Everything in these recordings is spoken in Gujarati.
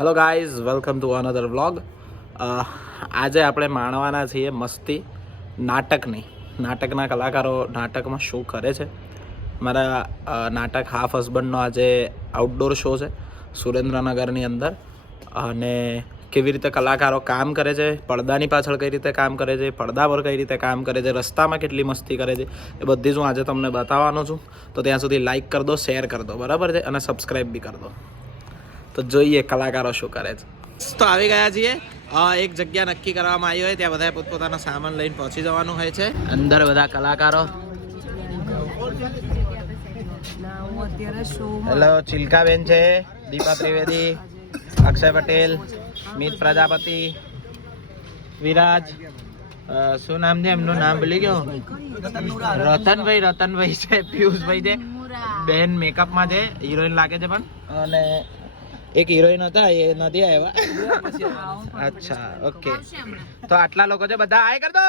Hello guys, welcome to another vlog. આજે આપણે માણવાના છીએ મસ્તી નાટકની. નાટકના કલાકારો નાટકમાં શું કરે છે. મારા નાટક હાફ હસબન્ડનો આજે આઉટડોર શો છે સુરેન્દ્રનગરની અંદર, અને કેવી રીતે કલાકારો કામ કરે છે, પડદાની પાછળ કઈ રીતે કામ કરે છે, પડદા પર કઈ રીતે કામ કરે છે, રસ્તામાં કેટલી મસ્તી કરે છે, એ બધી જ હું આજે તમને બતાવવાનો છું. તો ત્યાં સુધી લાઇક કરી દો, શેર કરી દો, બરાબર છે, અને સબસ્ક્રાઈબ બી કરી દો. તો જોઈએ કલાકારો શું કરે છે. તો આવી ગયા છીએ, એક જગ્યા નક્કી કરવામાં આવી હોય ત્યાં બધા પોતપોતાનો સામાન લઈને પહોંચી જવાનું હોય છે. અંદર બધા કલાકારો. હેલો, ચિલ્કાબેન છે, દીપા ત્રિવેદી, અક્ષય પટેલ, મિત પ્રજાપતિ, વિરાજ, શું નામ છે એમનું, નામ ભૂલી ગયો, રતનભાઈ છે, પિયુષભાઈ છે, બેન મેકઅપમાં છે, હિરોઈન લાગે છે પણ, અને એક હિરોઈન હતા એ નથી આવ્યા. અચ્છા, ઓકે. તો આટલા લોકો છે, બધા હાય કર દો.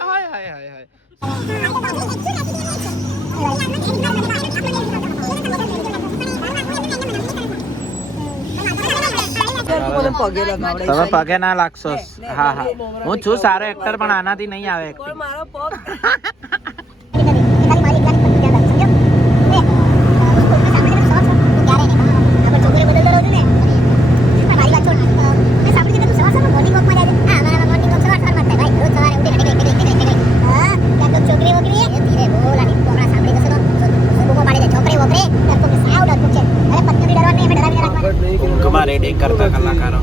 હાય હાય હાય હાય. તમે પગે ના લાગશો. હા હા, હું છું સારો એક્ટર, પણ આનાથી નહીં આવે. રેડિંગ કરતા કલાકારો.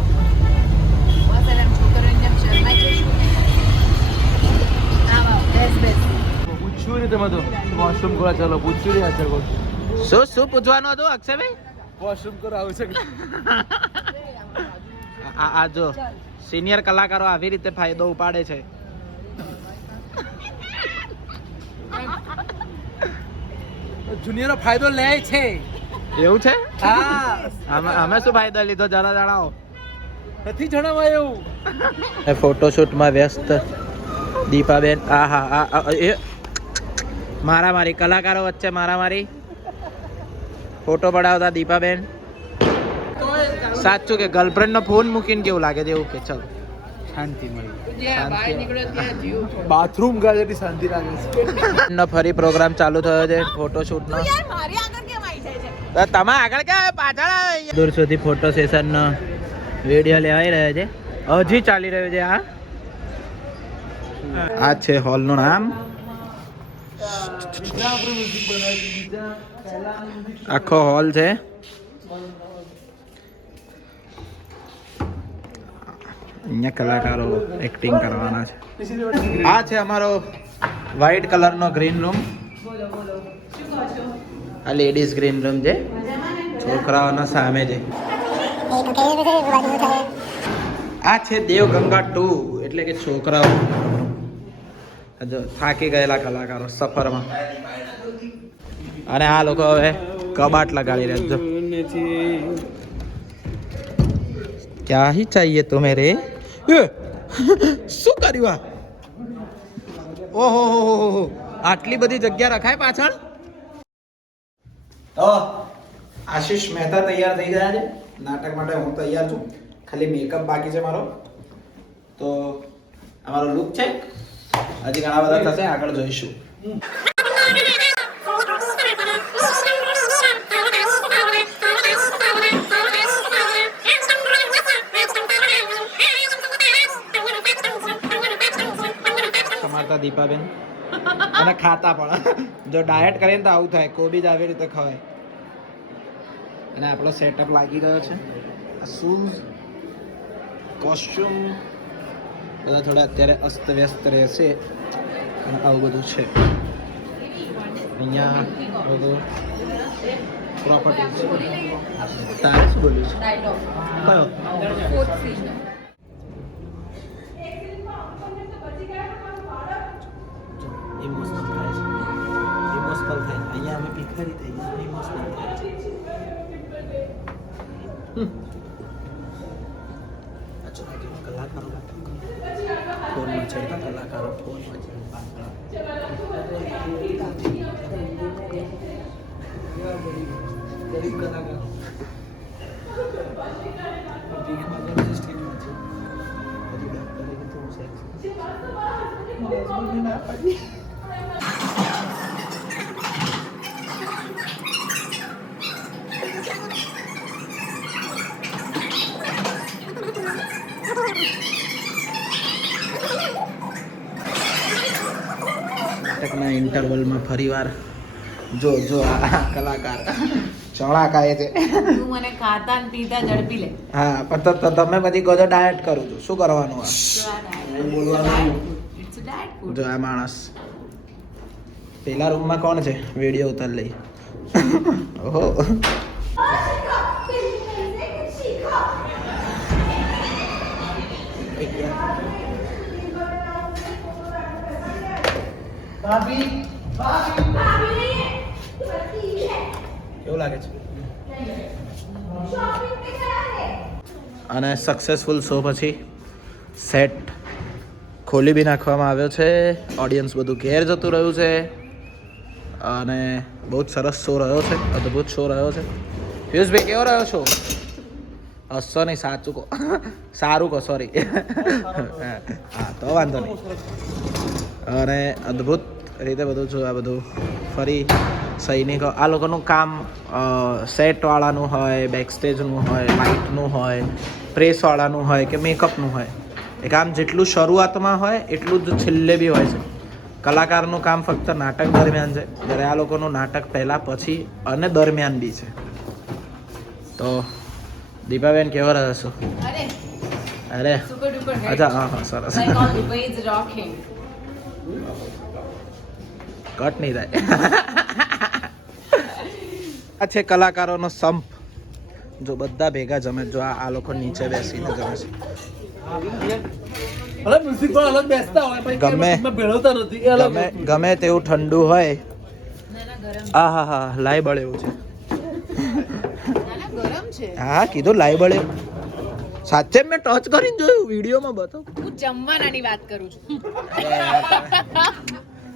શું પૂછવાનું હતું અક્ષયભાઈ? વોશરૂમ કરો આવી શકે. આ જો સિનિયર કલાકારો આવી રીતે ફાયદો ઉપાડે છે. જુનિયરો ફાયદો લે છે. એવું છે? હા. અમે શું ફાયદો લીધો જરા જણાવો. નથી જણાવાયું. એ ફોટોશૂટમાં વ્યસ્ત દીપાબેન. એ મારામારી, કલાકારો વચ્ચે મારામારી. ફોટો પડાવતા દીપાબેન. સાચું કે ગર્લફ્રેન્ડ નો ફોન મૂકીને કેવું લાગે છે? એવું કે ચલો શાંતિ મળી. બાથરૂમ ગયા છે, શાંતિ લાગે છે. ફરી પ્રોગ્રામ ચાલુ થયો છે ફોટોશૂટ નો. તમે આગળ ક્યાં પાછળ? દૂર સુધી ફોટો સેશન નો વિડીયો લેવાઈ રહ્યો છે, હજી ચાલી રહ્યો છે. આ છે હોલ નું નામ. આખો હોલ છે. અહીંયા કલાકારો એક્ટિંગ કરવાના છે. આ છે અમારો વ્હાઈટ કલર નો ગ્રીન રૂમ. આ લેડીઝ ગ્રીન રૂમ છે, છોકરાઓના સામે છે. આ છે દેવગંગા 2, એટલે કે છોકરાઓ. જો થાકી ગયેલા કલાકારો સફરમાં, અને આ લોકો હવે કબાટ લગાડી રહ્યા. ક્યાં હી ચાહીએ તુમે રે? શું કર્યું આ? ઓહો, આટલી બધી જગ્યા રખાય પાછળ. તો આશીષ મહેતા તૈયાર થઈ ગયા છે નાટક માટે. હું તૈયાર છું, ખાલી મેકઅપ બાકી છે મારો. તો અમારો લુક છે, હજી ઘણા બધા થશે, આગળ જોઈશું. સમારતા દીપાબેન, અને ખાતા પણ. જો ડાયટ કરીએ ને તો આવું થાય, કોબીજ આવી રીતે ખવાય. અને આપણો સેટઅપ લાગી રહ્યો છે. શૂઝ, કોસ્ચ્યુમ બધા થોડા અત્યારે અસ્ત વ્યસ્ત રહેશે, અને આવું બધું છે અહીંયા. બધું પ્રોપર્ટી. તારે શું બોલ્યું છે? કયો? ઇમોશનલ થાય છે, ઇમોશનલ થાય. અહીંયા અમે ભિખારી થઈ ગયા, ઇમોશનલ થાય છે. કલાકારો ફોનમાં છે, કલાકારો ફોનમાં છે. ગરીબ કલાકાર અને ઇન્ટરવલમાં ફરીવાર જો જો આ કલાકાર ચણા ખાય છે. તું મને ખાતા ને પીતા ઝડપી લે. હા પણ તમે પછી કહો છો ડાયટ કરું છું. શું કરવાનું આ? જો આ માણસ પેલા રૂમમાં કોણ છે? વિડીયો ઉતાર લઈ. ઓહો કેવું લાગે છે? અને સક્સેસફુલ શો પછી સેટ ખોલી બી નાખવામાં આવ્યો છે. ઓડિયન્સ બધું ઘેર જતું રહ્યું છે અને બહુ જ સરસ શો રહ્યો છે. અદ્ભુત શો રહ્યો છે. પિયુષભાઈ કેવો રહ્યો શો? હસો નહીં, સાચું કહો. સારું કહો, સોરી. હા તો વાંધો નહીં. અને અદ્ભુત રીતે બધું છું. આ બધું ફરી સૈનિકો આ લોકોનું કામ સેટવાળાનું હોય, બેકસ્ટેજનું હોય, લાઇટનું હોય, પ્રેસવાળાનું હોય કે મેકઅપનું હોય, એ કામ જેટલું શરૂઆતમાં હોય એટલું જ છેલ્લે બી હોય છે. કલાકારનું કામ ફક્ત નાટક દરમિયાન છે, જ્યારે આ લોકોનું નાટક પહેલાં, પછી અને દરમિયાન બી છે. તો દીપાબેન કેવો રહ્યો છો? અરે સુપર ડુપર હિટ. અચ્છા હા હા સરસ. Like all Dubai is rocking. Cut નહીં થાય. આ છે કલાકારોનો સંપ. જો બધા ભેગા જમે. જો આ લોકો નીચે બેસીને જમે છે. અરે મ્યુઝિક પર અલગ બેસતા હોય પછી ગમે. એમાં ભેળવતા નથી. એ અલગ ગમે તેવું ઠંડુ હોય. નાના ગરમ. આ હા હા લાઈ બળે એવું છે. નાના ગરમ છે. હા કીધું લાઈ બળે. સાચે મેં ટચ કરીને જોયું, વિડીયોમાં બતાવ. હું જમવાનાની વાત કરું છું.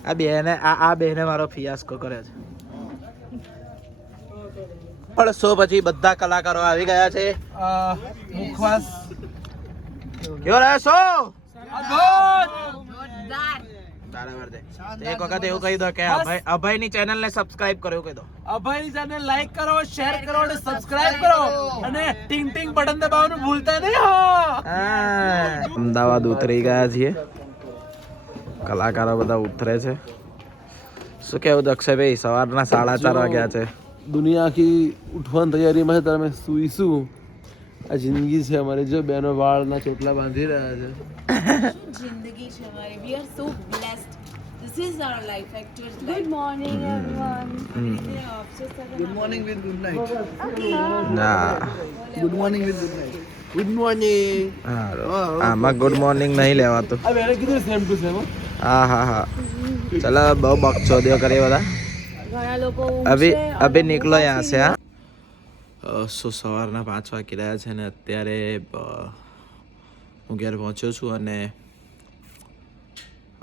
આ બેને મારો ફિયાસ્કો કર્યો છે. પણ શો પછી બધા કલાકારો આવી ગયા છે. મુખવાસ કેવો રહ્યો શો? જોરદાર. એક વખત એવું કહી દો કે અભયની ચેનલ ને સબસ્ક્રાઇબ કરો, કહી દો. અભયની ચેનલ લાઈક કરો, શેર કરો અને સબસ્ક્રાઇબ કરો અને ટીંગ ટીંગ બટન દબાવવાનું ભૂલતા નહીં હો. અમદાવાદ ઉતરી ગયા છીએ. કલાકારો બધા ઉતરે છે. શું કેવું દક્ષભાઈ? સવારના 4:30 વાગ્યા છે. દુનિયા આખી ઉઠવાની તૈયારીમાં છે. તમે સુઈશું. આ જિંદગી છે અમારી. જો બેનો વાળના ચોટલા બાંધી રહ્યા છે. જિંદગી છે અમારી. We are so blessed. This is our life actually. Good morning, everyone. Good morning with good night. ના good morning with good night. Good morning. આમાં ગુડ મોર્નિંગ નહીં લેવાતું. આ બેને કીધું સેમ ટુ સેમ. હા હા હા ચલો બહુ બકચોદીઓ કરી બધા. ઘણા લોકો અભી નીકળો યહાં સે. હા સો સવારના 5 વાગી રહ્યા છે ને અત્યારે હું ઘેર પહોંચ્યો છું અને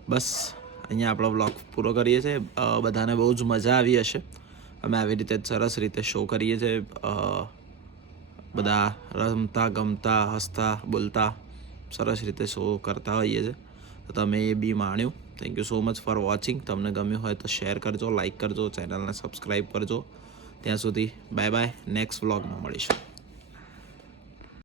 બસ અહીંયા આપણો બ્લોગ પૂરો કરીએ છીએ. બધાને બહુ જ મજા આવી હશે. અમે આવી રીતે સરસ રીતે શો કરીએ છીએ. બધા રમતા ગમતા હસતા બોલતા સરસ રીતે શો કરતા હોઈએ છીએ. તો તમે એ બી માણ્યું. Thank you so much for watching. તમને ગમ્યું હોય તો શેર કરજો, લાઇક કરજો, ચેનલને સબસ્ક્રાઈબ કરજો. ત્યાં સુધી બાય બાય. નેક્સ્ટ વ્લોગમાં મળીશું.